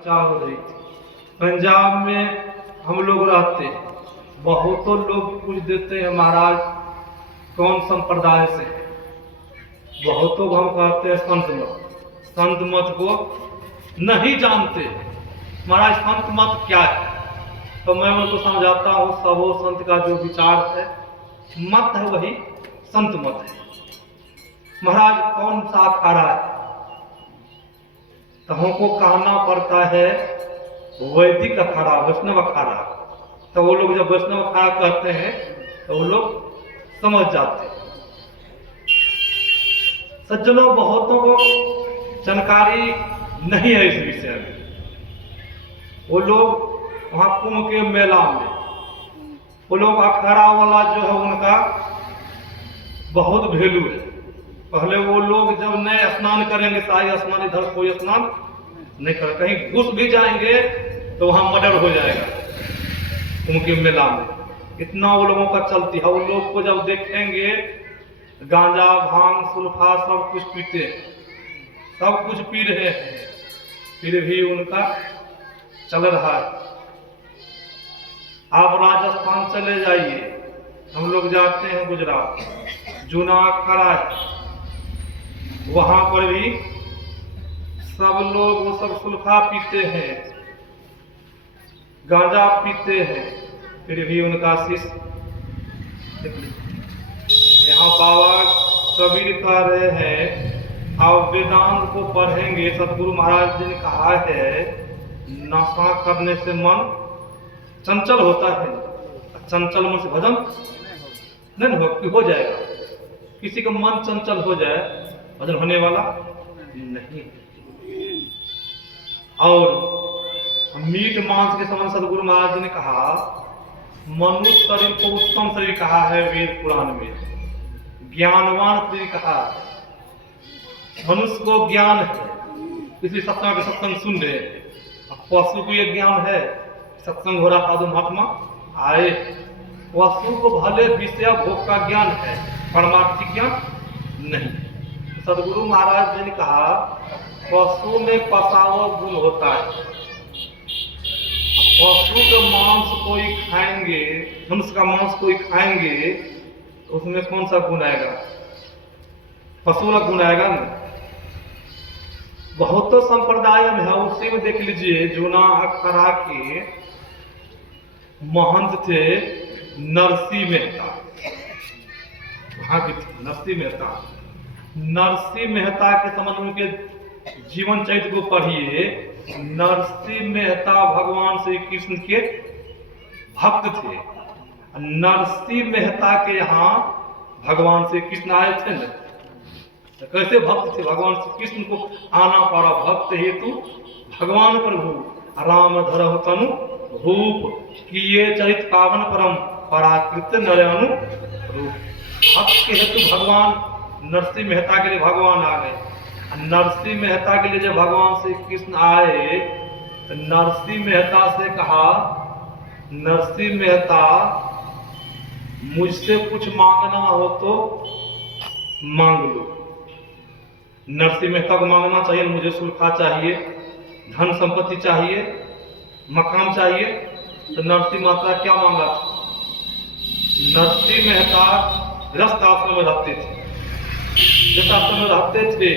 चाह हो रही थी। पंजाब में हम लोग रहते हैं, बहुतों लोग पूछ देते हैं महाराज कौन संप्रदाय से है, बहुतों को हम कहते हैं संत मत। संत मत को नहीं जानते महाराज संत मत क्या है, तो मैं उनको समझाता हूँ सबो संत का जो विचार है मत है वही संत मत है। महाराज कौन सा अखाड़ा है, तो हमको कहना पड़ता है वैदिक अखाड़ा, वैष्णव अखाड़ा। तो वो लोग जब वैष्णव अखाड़ा कहते हैं तो वो लोग समझ जाते हैं। सज्जनों, बहुतों को जानकारी नहीं है इस विषय में। वो लोग वहां कुंभ के मेला में वो लोग अखाड़ा वाला जो है उनका बहुत वैल्यू है। पहले वो लोग जब नए स्नान करेंगे, शाही स्नान, इधर कोई स्नान नहीं कर, कहीं घुस भी जाएंगे तो वहां मर्डर हो जाएगा कुंभ के मेला में। इतना वो लोगों का चलती है। वो लोग को जब देखेंगे गांजा भांग सुल्फा सब कुछ पीते हैं, सब कुछ पी रहे हैं, फिर भी उनका चल रहा है। आप राजस्थान चले जाइए, हम लोग जाते हैं गुजरात, जूना अखाड़ा है, वहां पर भी सब लोग वो सब सुल्फा पीते हैं, गांजा पीते हैं, फिर भी उनका शिष्य। यहाँ बाबा कबीर कह रहे हैं, आप वेदांत को पढ़ेंगे, सतगुरु महाराज जी ने कहा है नशा करने से मन चंचल होता है, चंचल मन से भजन नहीं हो जाएगा। किसी का मन चंचल हो जाए भजन होने वाला नहीं। और मीट मांस के संबंध सतगुरु महाराज जी ने कहा मनुष्य शरीर को उत्तम शरीर कहा है वेद पुराण में, ज्ञानवान शरीर कहा है। मनुष्य को ज्ञान है इसलिए सत्संग सुन रहे हैं। पशु को ये ज्ञान है, सत्संग हो रहा साधु महात्मा आए, पशु को भले विषय भोग का ज्ञान है, परमार्थिक ज्ञान नहीं। सदगुरु महाराज जी ने कहा पशु में पसाव गुण होता है। पशु का मांस कोई खाएंगे, मनुष्य का मांस कोई खाएंगे तो उसमें कौन सा गुण आएगा? पशु का गुण आएगा ना। बहुत तो संप्रदाय में है, उसी में देख लीजिए जूना अखाड़ा के महंत थे नरसिंह मेहता, वहां के नरसिंह मेहता। नरसिंह मेहता के संबंध में उनके जीवन चरित्र को पढ़िए। नरसिंह मेहता भगवान श्री कृष्ण के भक्त थे। नरसिंह मेहता के यहाँ भगवान श्री कृष्ण आए थे न, तो कैसे भक्त थे? भगवान श्री कृष्ण को आना पड़ा भक्त हेतु भगवान प्रभु राम धरहु तनु रूप किए चरित पावन परम पराकृत नरनु रूप। भक्त के हेतु भगवान नरसिंह मेहता के लिए भगवान आ गए। नरसिंह मेहता के लिए जब भगवान श्री कृष्ण आए तो नरसिंह मेहता से कहा, नरसिंह मेहता मुझसे कुछ मांगना हो तो मांग लो। नरसिंह मेहता को मांगना चाहिए, मुझे सुल्फा चाहिए, धन संपत्ति चाहिए, मकान चाहिए। तो नरसिंह मेहता क्या मांगा था? नरसिंह मेहता गृहस्थ आश्रम में रहते थे, गृहस्थ आश्रम में रहते थे।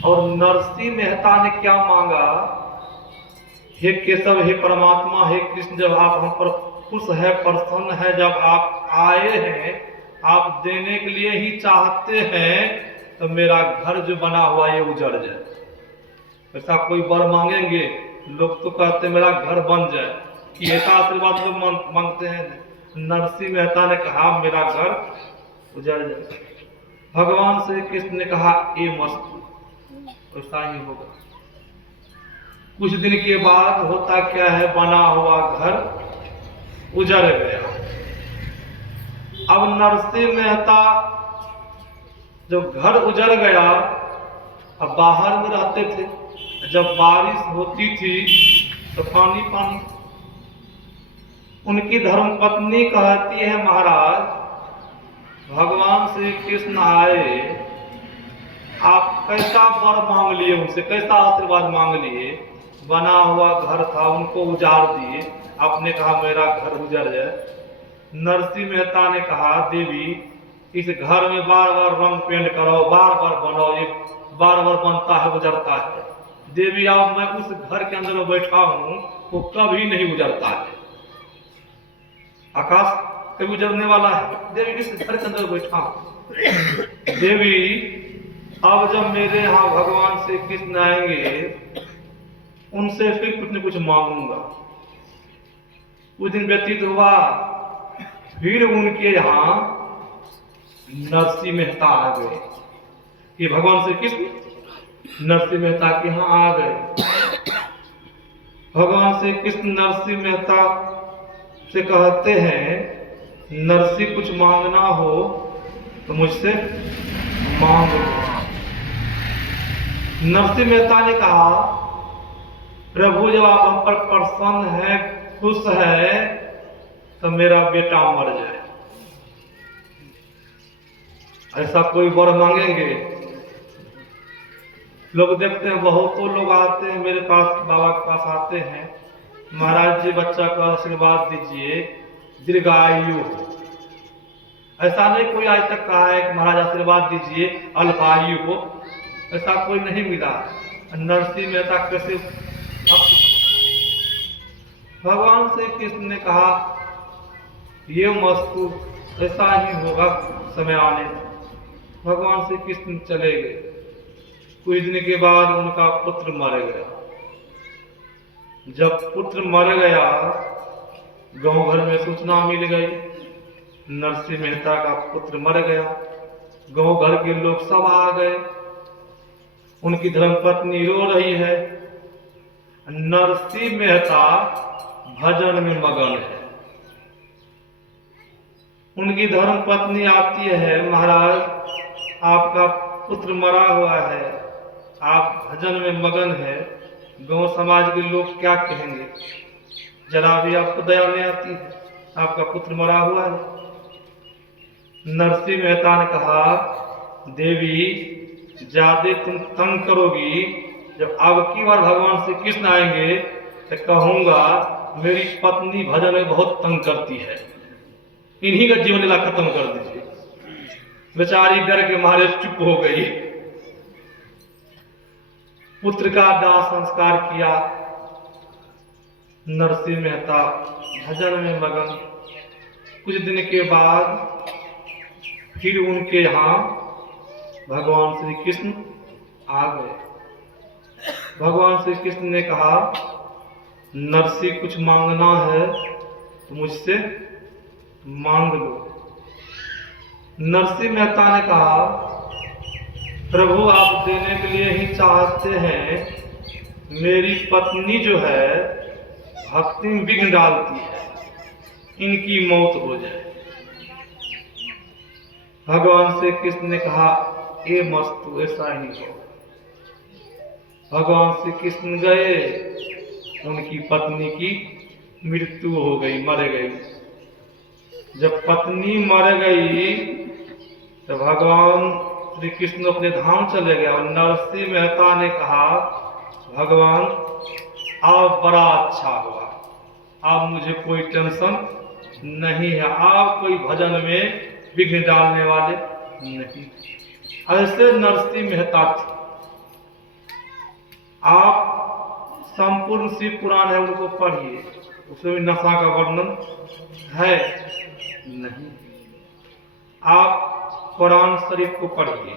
और नरसिंह मेहता ने क्या मांगा? हे केशव, हे परमात्मा, हे कृष्ण, जब आप हम पर खुश है, प्रसन्न है, जब आप आए हैं, आप देने के लिए ही चाहते हैं तो मेरा घर जो बना हुआ ये उजड़ जाए। ऐसा कोई वर मांगेंगे, लोग तो कहते मेरा घर बन जाए, कि ऐसा आशीर्वाद लोग मांगते हैं। नरसिंह मेहता ने कहा मेरा घर उजड़ जाए। भगवान श्री कृष्ण ने कहा ये मस्त, ऐसा ही होगा। कुछ दिन के बाद होता क्या है, बना हुआ घर उजड़ गया। अब नरसिंह मेहता जो घर उजड़ गया, अब बाहर में रहते थे, जब बारिश होती थी तो पानी पानी। उनकी धर्मपत्नी कहती है महाराज भगवान श्री कृष्ण आए, आप कैसा वर मांग लिए, उनसे कैसा आशीर्वाद मांग लिए बना हुआ घर था उनको उजाड़ दिए, आपने कहा मेरा घर उजड़ जाए। नरसिंह मेहता ने कहा देवी इस घर में बार बार रंग पेंट कराओ, बार बार बनाओ, ये बार बार बनता है उजड़ता है। देवी अब मैं उस घर के अंदर बैठा हूं वो कभी नहीं उजड़ता है, आकाश कभी उजड़ने वाला है। देवी इस घर के अंदर बैठा हूं। देवी अब जब मेरे यहाँ भगवान श्री कृष्ण आएंगे उनसे फिर कुछ न कुछ मांगूंगा। कुछ दिन व्यतीत हुआ, फिर उनके यहाँ नरसिंह मेहता आ गए। ये भगवान श्री कृष्ण नरसिंह मेहता के यहाँ आ गए। भगवान श्री कृष्ण नरसिंह मेहता से कहते हैं नरसिंह कुछ मांगना हो तो मुझसे मांग लो। नरसिंह मेहता ने कहा प्रभु जब आप हम पर प्रसन्न है, खुश है, तो मेरा बेटा मर जाए। ऐसा कोई वर मांगेंगे? लोग देखते हैं, बहुतों लोग आते हैं मेरे पास, बाबा के पास आते हैं, महाराज जी बच्चा को आशीर्वाद दीजिए, दीर्घायु हो। ऐसा नहीं कोई आज तक कहा है कि महाराज आशीर्वाद दीजिए अल्पायु हो, ऐसा कोई नहीं मिला। नरसिंह मेहता कैसे भक्त। भगवान श्री कृष्ण ने कहा ये मस्तु ऐसा ही होगा समय आने। भगवान श्री कृष्ण चले गए। कुछ दिन के बाद उनका पुत्र मर गया। जब पुत्र मर गया गांव भर में सूचना मिल गई नरसिंह मेहता का पुत्र मर गया। गांव भर के लोग सब आ गए। उनकी धर्मपत्नी रो रही है। नरसिंह मेहता भजन में मगन है। उनकी धर्मपत्नी आती है, महाराज आपका पुत्र मरा हुआ है, आप भजन में मगन है, गांव समाज के लोग क्या कहेंगे? जरा भी आपको दया नहीं आती है, आपका पुत्र मरा हुआ है। नरसिंह मेहता ने कहा देवी ज्यादा तुम तंग करोगी, जब अब की बार भगवान श्री कृष्ण आएंगे तो कहूंगा मेरी पत्नी भजन में बहुत तंग करती है, इन्हीं का जीवन लीला खत्म कर दीजिए। बेचारी डर के मारे चुप हो गई। पुत्र का दाह संस्कार किया। नरसिंह मेहता भजन में मगन। कुछ दिन के बाद फिर उनके यहाँ भगवान श्री कृष्ण आ गए। भगवान श्री कृष्ण ने कहा नरसिंह कुछ मांगना है तो मुझसे मांग लो। नरसिंह मेहता ने कहा प्रभु आप देने के लिए ही चाहते हैं, मेरी पत्नी जो है भक्ति में विघ्न डालती है, इनकी मौत हो जाए। भगवान श्री कृष्ण ने कहा ये मस्तु ऐसा ही हो। भगवान श्री कृष्ण गए, उनकी पत्नी की मृत्यु हो गई, मर गई। जब पत्नी मर गई तो भगवान श्री कृष्ण अपने धाम चले गए। और नरसिंह मेहता ने कहा भगवान आप बड़ा अच्छा हुआ, अब मुझे कोई टेंशन नहीं है, आप कोई भजन में विघ्न डालने वाले नहीं। ऐसे नरसिंह मेहता थे। आप संपूर्ण शिव पुराण है उनको पढ़िए, उसमें भी नशा का वर्णन है नहीं। आप कुरान शरीफ को पढ़िए,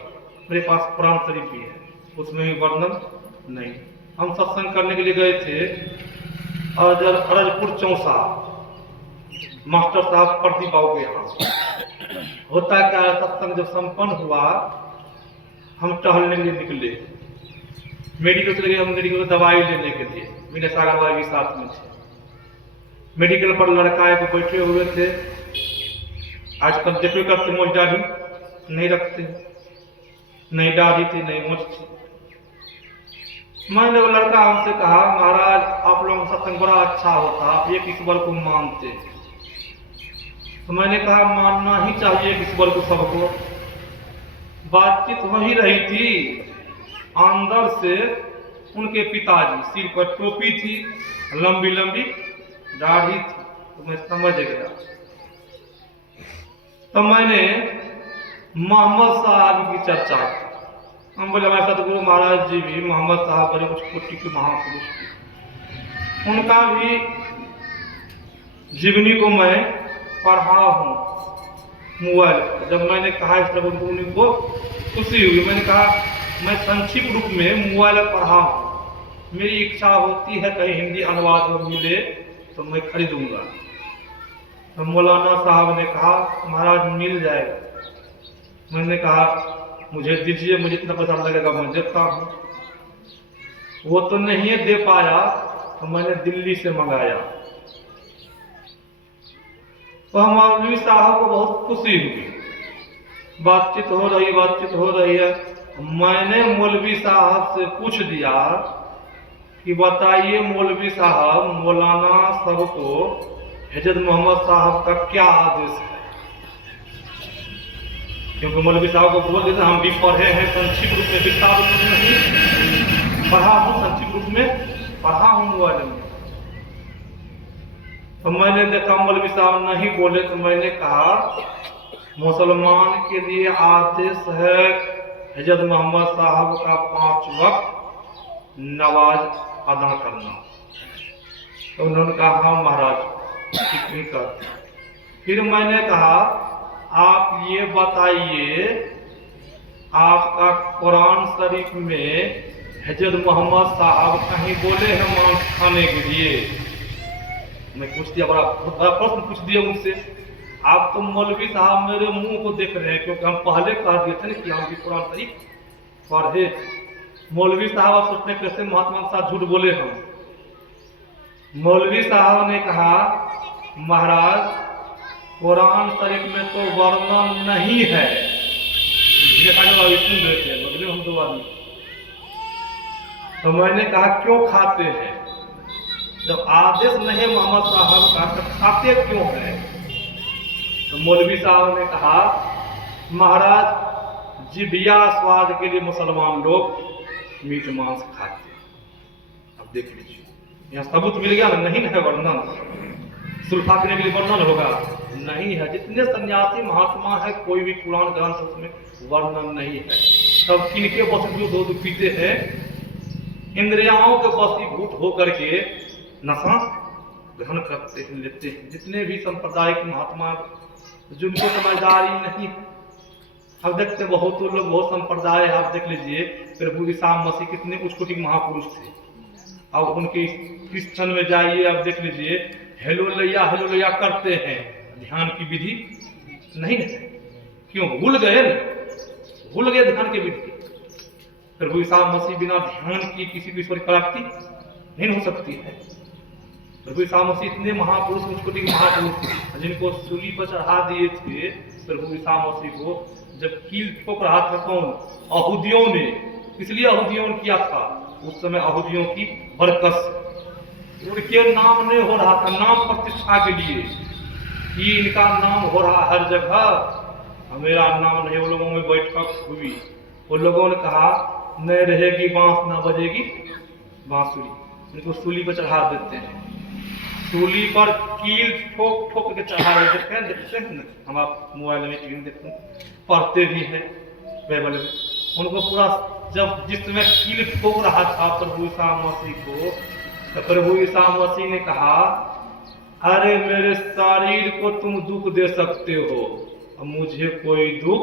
मेरे पास कुरान शरीफ भी है, उसमें भी वर्णन नहीं। हम सत्संग करने के लिए गए थे और अरजपुर चौसा मास्टर साहब प्रदीप बाबू के यहाँ। होता क्या है, सत्संग जब संपन्न हुआ हम टहलने के लिए निकले, मेडिकल चले गए। हम मेडिकल दवाई लेने के लिए, मेरे सागर भाई भी साथ में थे। मेडिकल पर लड़का को बैठे हुए थे। आजकल देखो करते मोच दाढ़ी नहीं रखते, नहीं दाढ़ी थी नहीं मोच थी। मैंने वो लड़का हमसे कहा महाराज आप लोगों का सत्संग बड़ा अच्छा होता, आप एक ईश्वर को मानते। तो मैंने कहा मानना ही चाहिए ईश्वर को सबको। बातचीत हो ही रही थी, अंदर से उनके पिताजी, सिर पर टोपी थी, लंबी लंबी दाढ़ी थी, तो मैं समझ गया। तो मैंने मोहम्मद साहब की चर्चा की। हम बोले हमारे सतगुरु महाराज जी भी मोहम्मद साहब बड़े कुछ कोटि के महापुरुष थे, उनका भी जीवनी को मैं पढ़ा हूँ मोबाइल पर। जब मैंने कहा इस तरह उनको खुशी हुई। मैंने कहा मैं संक्षिप्त रूप में मोबाइल पर पढ़ा हूँ, मेरी इच्छा होती है कहीं हिंदी अनुवाद में मिले तो मैं खरीदूंगा। तो मौलाना साहब ने कहा महाराज मिल जाएगा। मैंने कहा मुझे दीजिए, मुझे इतना पैसा लगेगा मैं देता हूँ। वो तो नहीं दे पाया, तो मैंने दिल्ली से मंगाया। तो हम मौलवी साहब को बहुत खुशी हुई, बातचीत हो रही है। मैंने मौलवी साहब से पूछ दिया कि बताइए मौलवी साहब, मौलाना साहब को हजरत मोहम्मद साहब का क्या आदेश है? क्योंकि मौलवी साहब को बोल देते हम भी पढ़े हैं संक्षिप्त रूप में, विस्तार रूप में नहीं पढ़ा हूँ, संक्षिप्त रूप में पढ़ा हूँ मोबाइल में। तो मैंने देखा मौलवी साहब नहीं बोले, तो मैंने कहा मुसलमान के लिए आदेश है हजरत मोहम्मद साहब का 5 वक्त नमाज अदा करना। तो उन्होंने कहा हाँ महाराज ठीक करते। फिर मैंने कहा आप ये बताइए आपका कुरान शरीफ में हजरत मोहम्मद साहब कहीं बोले हैं मांस खाने के लिए? मैं पूछ दिया, बड़ा प्रश्न पूछ दिया मुझसे। आप तो मौलवी साहब मेरे मुंह को देख रहे हैं, क्योंकि हम पहले कह दिए थे ना कि हम भी कुरान शरीफ पढ़े। मौलवी साहब आप सोचते कैसे महात्मा के साथ झूठ बोले हम। मौलवी साहब ने कहा महाराज कुरान शरीफ में तो वर्णन नहीं है। हम 2 आदमी। तो मैंने कहा क्यों खाते हैं? जब आदेश नहीं मोहम्मद साहब का तो खाते क्यों है? तो मौलवी साहब ने कहा महाराज जिबिया स्वाद के लिए मुसलमान लोग मीट मांस खाते हैं। अब देख लीजिए यहाँ सबूत मिल गया ना, नहीं है वर्णन। सुल्फा करने के लिए वर्णन होगा? नहीं है। जितने सन्यासी महात्मा है कोई भी कुरान ग्रंथ उसमें वर्णन नहीं है। सब किनके वशीभूत हो पीते हैं? इंद्रियाओं के वशीभूत होकर के नशा ग्रहण करते हैं, लेते हैं। जितने भी सांप्रदायिक महात्मा जिनको समझदारी नहीं। अब देखते बहुत लोग बहुत संप्रदाय, आप देख लीजिए प्रभु ईसा मसीह कितने उच्च कोटि महापुरुष थे। अब उनके क्रिश्चन में जाइए, अब देख लीजिए हेलो लैया करते हैं, ध्यान की विधि नहीं है। क्यों? भूल गए ना, भूल गए ध्यान की विधि। प्रभु ईसा मसीह बिना ध्यान की किसी को ईश्वर की प्राप्ति नहीं हो सकती है। प्रभु ईसा मसीह इतने महापुरुष उच्च कोटि के महापुरुष थे, जिनको सूली पर चढ़ा दिए थे प्रभु ईसा मसीह को। जब कील ठोक रहा था कौन? यहूदियों ने। इसलिए यहूदियों ने किया था उस समय यहूदियों की बरकस, उनके नाम नहीं हो रहा था, नाम प्रतिष्ठा के लिए कि इनका नाम हो रहा हर जगह, मेरा नाम नहीं। वो लोगों में बैठक हुई, वो लोगों ने कहा न रहेगी बांस न बजेगी बांसुरी। इनको सूली पर चढ़ा देते हैं, सूली पर कील ठोक ठोक के चढ़ा देते हैं ना। हम आप मोबाइल में टीवी में देखते हैं, पढ़ते भी हैं बाइबल में। उनको पूरा जब जिस समय कील ठोक रहा था प्रभु ईसा मसीह को, तो प्रभु ईसा मसीह ने कहा अरे मेरे शरीर को तुम दुख दे सकते हो, मुझे कोई दुख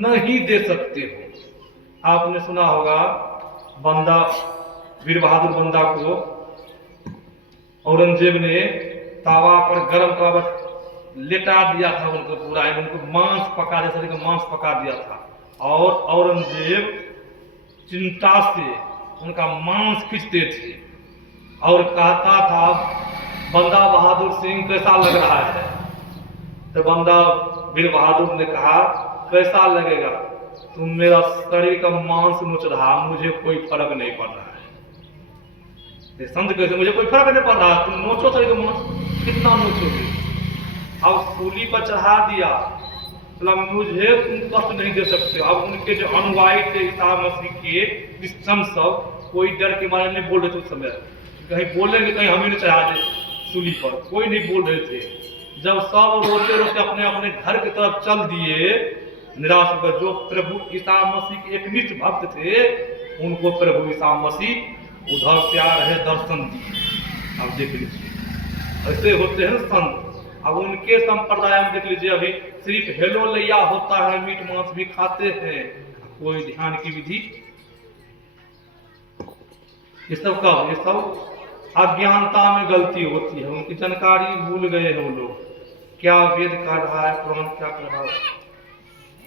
नहीं दे सकते हो। आपने सुना होगा बंदा वीर बहादुर बंदा को औरंगजेब ने तावा पर गर्म तावा लेटा दिया था, उनको पूरा उनको मांस पका दिया, शरीर का मांस पका दिया था। और औरंगजेब चिंता से उनका मांस खींचते थे और कहता था बंदा बहादुर सिंह कैसा लग रहा है? तो बंदा वीर बहादुर ने कहा कैसा लगेगा, तुम मेरा शरीर का मांस नोच रहा, मुझे कोई फर्क नहीं पड़ रहा है। संत कैसे? मुझे कोई फर्क नहीं पड़ रहा, तुम नोचो शरीर का मांस, कितना नोचोगे? अब सूली पर चढ़ा दिया, मतलब मुझे तुम कष्ट नहीं दे सकते। अब उनके जो अनुयायी थे ईसा मसीह के क्रिश्चियन सब, कोई डर के मारे नहीं बोल रहे थे उस समय, कहीं बोलेंगे कहीं हम ही नहीं चढ़ा दे सूली पर, कोई नहीं बोल रहे थे। जब सब रोते रोते अपने अपने घर की तरफ चल दिए निराश होकर, जो प्रभु ईसा मसीह के एकनिष्ठ भक्त थे उनको प्रभु ईसा मसीह उधर से आ रहे दर्शन दिए। अब देख लीजिए ऐसे होते हैं संत। अब उनके संप्रदाय में देख लीजिए अभी सिर्फ हेलो लैया होता है, मीट मांस भी खाते हैं, कोई ध्यान की विधि। ये सब का ये सब अज्ञानता में गलती होती है, उनकी जानकारी भूल गए हैं वो लोग, क्या वेद कर रहा है, कुरान क्या कर रहा है।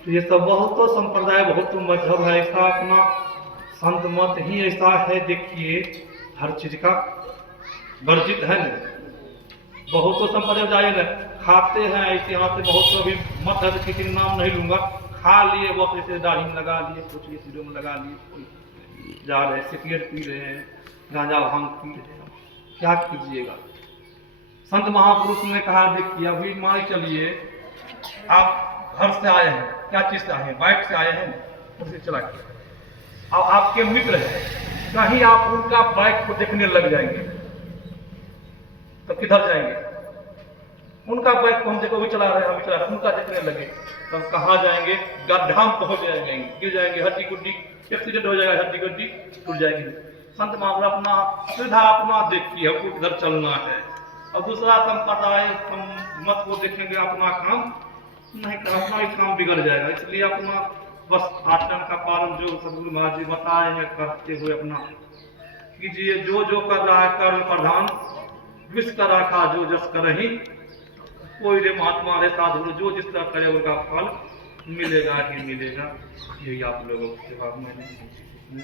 तो ये सब बहुत तो संप्रदाय, बहुत तो मजहब है, ऐसा अपना संत मत ही ऐसा है। देखिए हर चीज का वर्जित है न, बहुत तो संप्रदाय जाए न खाते हैं ऐसे, यहाँ से बहुत तो अभी मत है, किसी का नाम नहीं लूंगा, खा लिए बस ऐसे दाढ़ी में लगा लिए, कुछ ये सिरों में लगा लिए, जा रहे सिगरेट पी रहे हैं, गांजा भांग पी रहे हैं, क्या कीजिएगा। संत महापुरुष ने कहा देखिए अभी मान चलिए आप घर से आए हैं, क्या चीज से आए हैं, बाइक से आए हैं, उसे चला के अब आपके मित्र हैं, कहीं आप उनका बाइक को देखने लग जाएंगे तो किधर जाएंगे, उनका बाइक को हम देखो भी चला रहे हैं, हम चला रहे हैं, उनका देखने लगे तो हम कहाँ जाएंगे, गड्ढा में पहुंच जाएंगे, गिर जाएंगे, हड्डी गुड्डी एक्सीडेंट हो जाएगा, हड्डी गुड्डी टूट जाएगी। संत महापुरुष अपना सुविधा अपना देखिए हमको किधर चलना है, और दूसरा संप्रदाय मत को देखेंगे, अपना काम नहीं कर, अपना ही काम बिगड़ जाएगा। इसलिए अपना बस आचरण का पालन जो सदगुरु महाराज जी बताए हैं करते हुए अपना कीजिए। जो जो कर रहा है कर्म प्रधान, विष का राखा जो जस करही, कोई रे महात्मा रे साधु, जो जिस तरह करे उनका फल मिलेगा ही मिलेगा। यही आप लोगों की सेवा मैंने